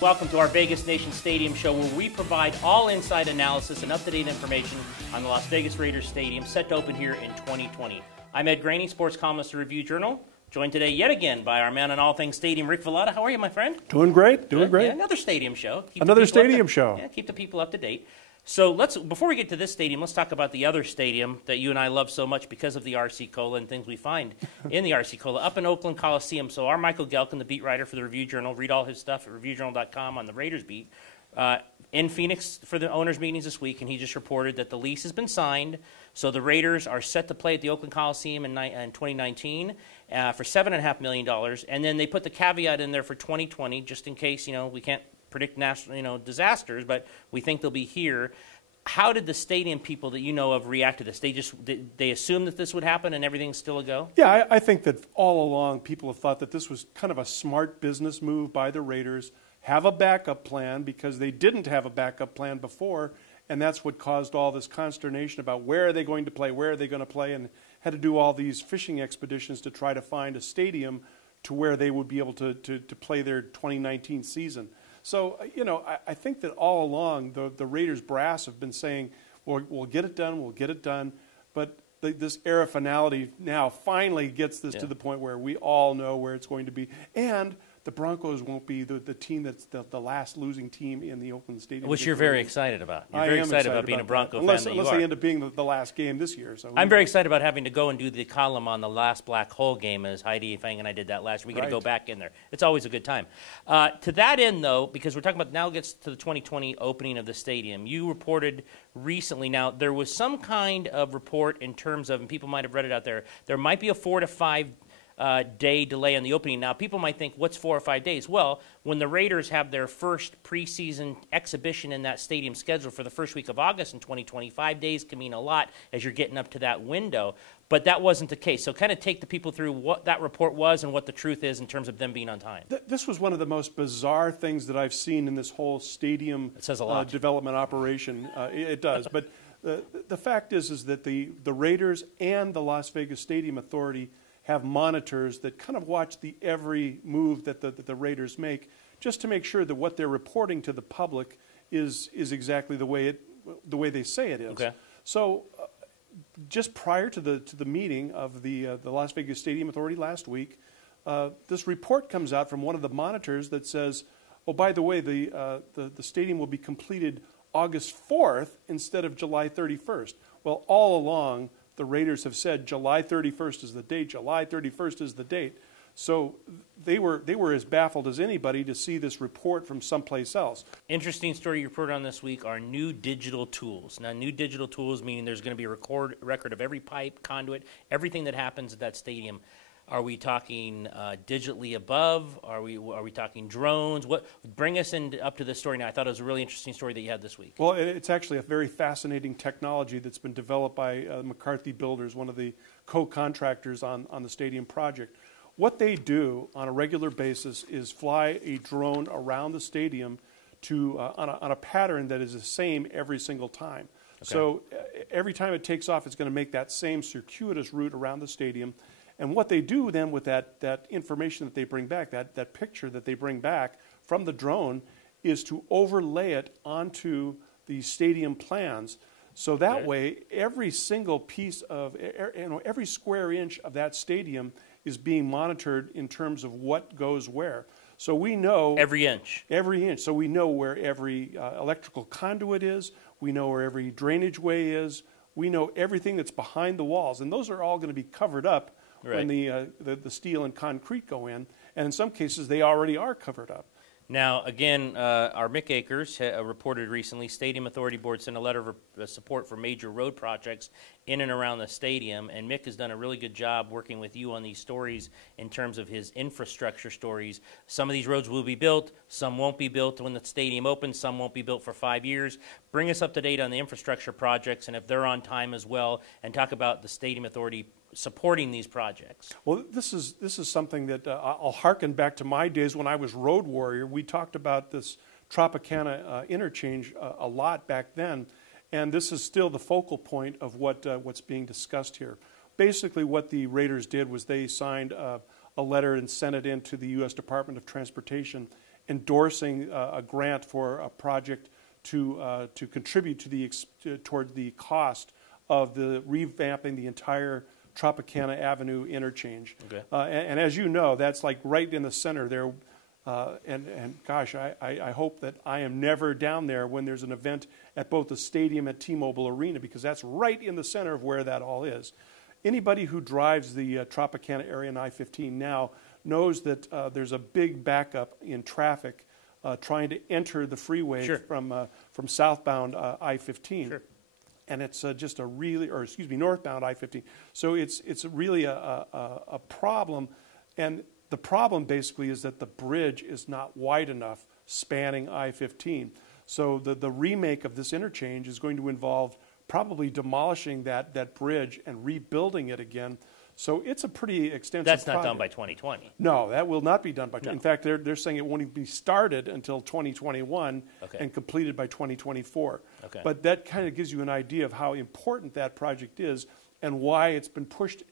Welcome to our Vegas Nation Stadium show, where we provide all inside analysis and up-to-date information on the Las Vegas Raiders Stadium, set to open here in 2020. I'm Ed Graney, sports columnist of Review Journal, joined today yet again by our man on all things stadium, Rick Velotta. How are you, my friend? Doing great, doing great. Yeah, another stadium show. Another stadium show. Yeah, keep the people up to date. So before we get to this stadium, let's talk about the other stadium that you and I love so much because of the RC Cola and things we find in the RC Cola up in Oakland Coliseum. So our Michael Gelkin, the beat writer for the Review Journal, read all his stuff at reviewjournal.com on the Raiders beat, in Phoenix for the owners' meetings this week, and he just reported that the lease has been signed. So the Raiders are set to play at the Oakland Coliseum in 2019 for $7.5 million, and then they put the caveat in there for 2020 just in case we can't predict national disasters, but we think they'll be here. How did the stadium people that you know of react to this? They assumed that this would happen and everything's still a go? Yeah, I think that all along people have thought that this was kind of a smart business move by the Raiders. Have a backup plan because they didn't have a backup plan before, and that's what caused all this consternation about where are they going to play, and had to do all these fishing expeditions to try to find a stadium to where they would be able to play their 2019 season. So, I think that all along the Raiders brass have been saying, well, we'll get it done, but this era finality now finally gets this to the point where we all know where it's going to be. And the Broncos won't be the team that's the last losing team in the Oakland Stadium. Which you're very excited about. You're very excited about being a Bronco fan. Unless they end up being the last game this year. So I'm very excited about having to go and do the column on the last black hole game, as Heidi Fang and I did that last week. We got to go back in there. It's always a good time. To that end, though, because we're talking about now gets to the 2020 opening of the stadium, you reported recently, now there was some kind of report in terms of, and people might have read it out there might be a 4 to 5 day delay on the opening. Now, people might think, what's 4 or 5 days? Well, when the Raiders have their first preseason exhibition in that stadium scheduled for the first week of August in 2020, 5 days can mean a lot as you're getting up to that window. But that wasn't the case. So kind of take the people through what that report was and what the truth is in terms of them being on time. This was one of the most bizarre things that I've seen in this whole stadium development operation. It does. But the fact is that the Raiders and the Las Vegas Stadium Authority have monitors that kind of watch every move that the Raiders make, just to make sure that what they're reporting to the public is exactly the way they say it is. Okay. So, just prior to the meeting of the Las Vegas Stadium Authority last week, this report comes out from one of the monitors that says, "Oh, by the way, the stadium will be completed August 4th instead of July 31st." Well, all along, the Raiders have said July 31st is the date. July 31st is the date. So they were as baffled as anybody to see this report from someplace else. Interesting story you reported on this week are new digital tools. Now, new digital tools meaning there's going to be a record of every pipe, conduit, everything that happens at that stadium. Are we talking digitally above? Are we talking drones? Bring us up to this story now. I thought it was a really interesting story that you had this week. Well, it's actually a very fascinating technology that's been developed by McCarthy Builders, one of the co-contractors on the stadium project. What they do on a regular basis is fly a drone around the stadium on a pattern that is the same every single time. Okay. So every time it takes off, it's going to make that same circuitous route around the stadium. And what they do then with that information that they bring back, that picture that they bring back from the drone, is to overlay it onto the stadium plans. So that way, every single piece of, every square inch of that stadium is being monitored in terms of what goes where. So we know every inch. Every inch. So we know where every electrical conduit is. We know where every drainage way is. We know everything that's behind the walls, and those are all going to be covered up. Right. When the steel and concrete go in, and in some cases they already are covered up. Now, again, our Mick Akers reported recently, Stadium Authority Board sent a letter of support for major road projects in and around the stadium, and Mick has done a really good job working with you on these stories in terms of his infrastructure stories. Some of these roads will be built, some won't be built when the stadium opens, some won't be built for 5 years. Bring us up to date on the infrastructure projects and if they're on time as well, and talk about the Stadium Authority supporting these projects. Well, this is something that I'll hearken back to my days when I was road warrior. We talked about this Tropicana interchange a lot back then, and this is still the focal point of what's being discussed here. Basically, what the Raiders did was they signed a letter and sent it in to the U.S. Department of Transportation, endorsing a grant for a project to contribute toward the cost of the revamping the entire Tropicana Avenue interchange. Okay. And as you know, that's like right in the center there. And gosh, I hope that I am never down there when there's an event at both the stadium and T-Mobile Arena, because that's right in the center of where that all is. Anybody who drives the Tropicana area on I-15 now knows that there's a big backup in traffic trying to enter the freeway Sure. from southbound I-15. Sure. And it's just northbound I-15. So it's really a problem. And the problem basically is that the bridge is not wide enough spanning I-15. So the remake of this interchange is going to involve probably demolishing that bridge and rebuilding it again. So it's a pretty extensive That's not project. done by 2020. No, that will not be done by. No. In fact, they're saying it won't even be started until 2021 Okay. and completed by 2024. Okay. But that kind of gives you an idea of how important that project is and why it's been pushed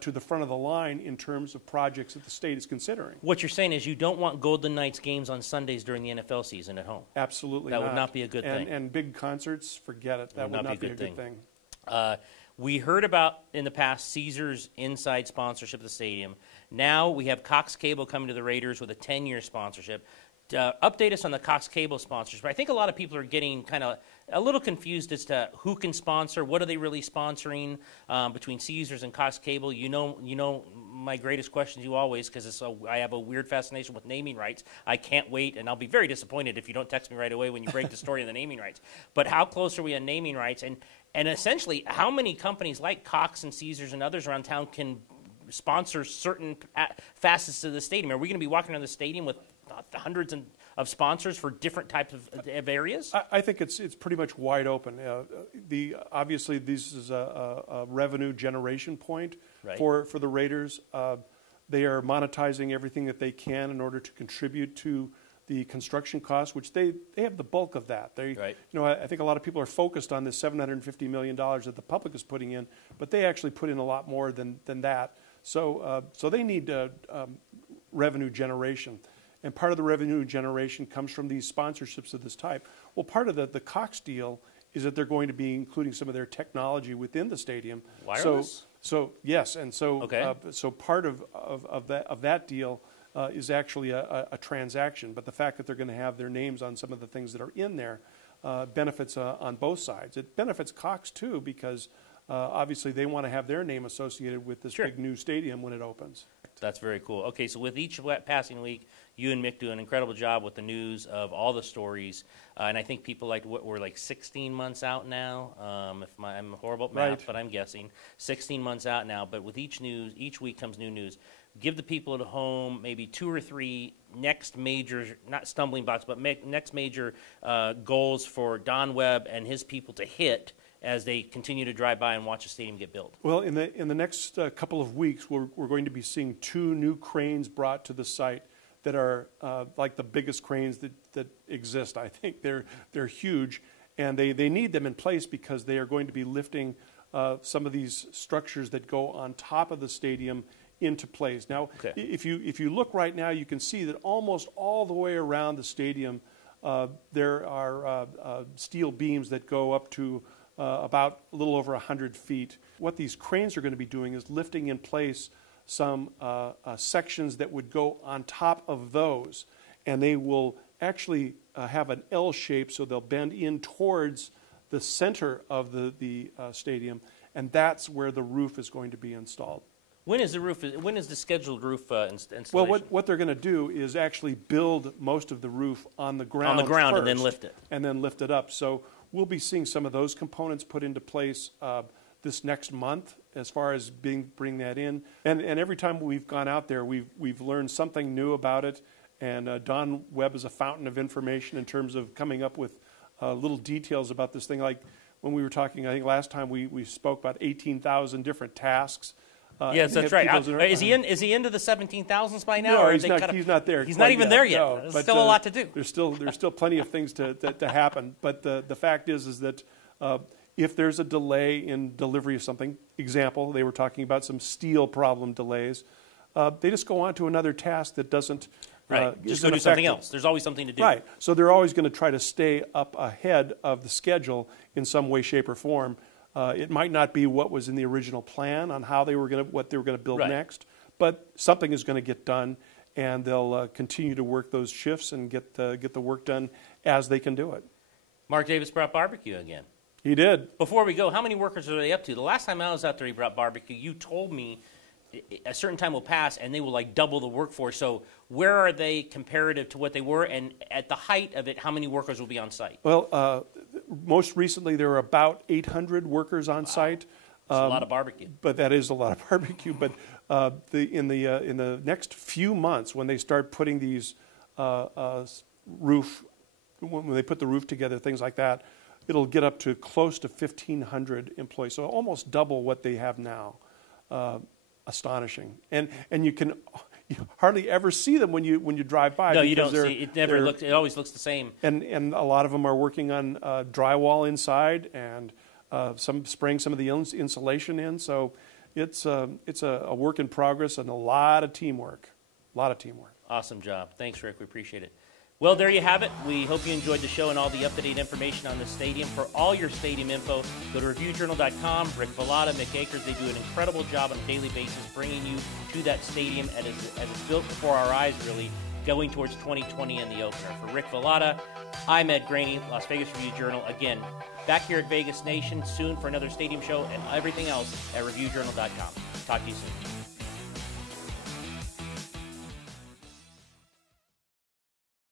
to the front of the line in terms of projects that the state is considering. What you're saying is you don't want Golden Knights games on Sundays during the NFL season at home. Absolutely That not. would not be a good thing. And big concerts, forget it. That would not be a good thing. We heard about in the past Caesars inside sponsorship of the stadium. Now we have Cox Cable coming to the Raiders with a 10-year sponsorship. Update us on the Cox Cable sponsorship. I think a lot of people are getting kind of a little confused as to who can sponsor, what are they really sponsoring between Caesars and Cox Cable. You know my greatest question to you always, because I have a weird fascination with naming rights. I can't wait, and I'll be very disappointed if you don't text me right away when you break the story of the naming rights. But how close are we on naming rights? And essentially, how many companies like Cox and Caesars and others around town can sponsor certain facets of the stadium? Are we going to be walking around the stadium with hundreds of sponsors for different types of areas? I think it's pretty much wide open. Obviously, this is a revenue generation point Right. for the Raiders. They are monetizing everything that they can in order to contribute to the construction costs, which they have the bulk of that. Right. I think a lot of people are focused on this $750 million that the public is putting in, but they actually put in a lot more than that. So they need revenue generation. And part of the revenue generation comes from these sponsorships of this type. Well, part of the Cox deal is that they're going to be including some of their technology within the stadium. Wireless? So yes, and so Okay. So part of that deal is actually a transaction. But the fact that they're going to have their names on some of the things that are in there benefits on both sides. It benefits Cox too, because obviously they want to have their name associated with this Sure. big new stadium when it opens. That's very cool. Okay, so with each passing week, you and Mick do an incredible job with the news of all the stories, and I think people we're like 16 months out now. I'm horrible at math, Right. but I'm guessing 16 months out now. But with each week comes new news. Give the people at home maybe 2 or 3 next major, not stumbling blocks, but next major goals for Don Webb and his people to hit as they continue to drive by and watch the stadium get built. Well, in the next couple of weeks, we're going to be seeing 2 new cranes brought to the site that are like the biggest cranes that exist. I think they're huge, and they need them in place because they are going to be lifting some of these structures that go on top of the stadium into place. Now, Okay. if you look right now, you can see that almost all the way around the stadium, there are steel beams that go up to about a little over 100 feet. What these cranes are going to be doing is lifting in place some sections that would go on top of those, and they will actually have an L shape, so they'll bend in towards the center of the stadium, and that's where the roof is going to be installed. When is the scheduled roof installation? Well, what they're going to do is actually build most of the roof on the ground. On the ground and first, then lift it. And then lift it up. So we'll be seeing some of those components put into place this next month, as far as bring that in. And every time we've gone out there, we've learned something new about it. And Don Webb is a fountain of information in terms of coming up with little details about this thing. Like when we were talking, I think last time we spoke about 18,000 different tasks. Yes, that's right. Is he into the 17,000s by now? No, or he's not there. He's not even there yet. No, There's but, still a lot to do. There's still plenty of things to happen. But the fact is that if there's a delay in delivery of something, example, they were talking about some steel problem delays, they just go on to another task that doesn't Right. Just go do isn't something effective. else. There's always something to do. Right. So they're always going to try to stay up ahead of the schedule in some way, shape, or form. It might not be what was in the original plan on how they were going to, what they were going to build Right. next, but something is going to get done, and they'll continue to work those shifts and get the work done as they can do it. Mark Davis brought barbecue again. He did. Before we go, how many workers are they up to? The last time I was out there, he brought barbecue. You told me a certain time will pass and they will like double the workforce. So where are they comparative to what they were? And at the height of it, how many workers will be on site? Well, most recently there were about 800 workers on site. That's a lot of barbecue. But that is a lot of barbecue. But in the next few months, when they start putting these when they put the roof together, things like that, it'll get up to close to 1,500 employees. So almost double what they have now. Astonishing. And you hardly ever see them when you drive by. No, you don't see it. It always looks the same. And a lot of them are working on drywall inside and spraying some of the insulation in. So it's a work in progress and a lot of teamwork. Awesome job. Thanks, Rick. We appreciate it. Well, there you have it. We hope you enjoyed the show and all the up-to-date information on the stadium. For all your stadium info, go to reviewjournal.com. Rick Velotta, Mick Akers, they do an incredible job on a daily basis bringing you to that stadium as it's built before our eyes, really, going towards 2020 and the opener. For Rick Velotta, I'm Ed Graney, Las Vegas Review-Journal. Again, back here at Vegas Nation soon for another stadium show and everything else at reviewjournal.com. Talk to you soon.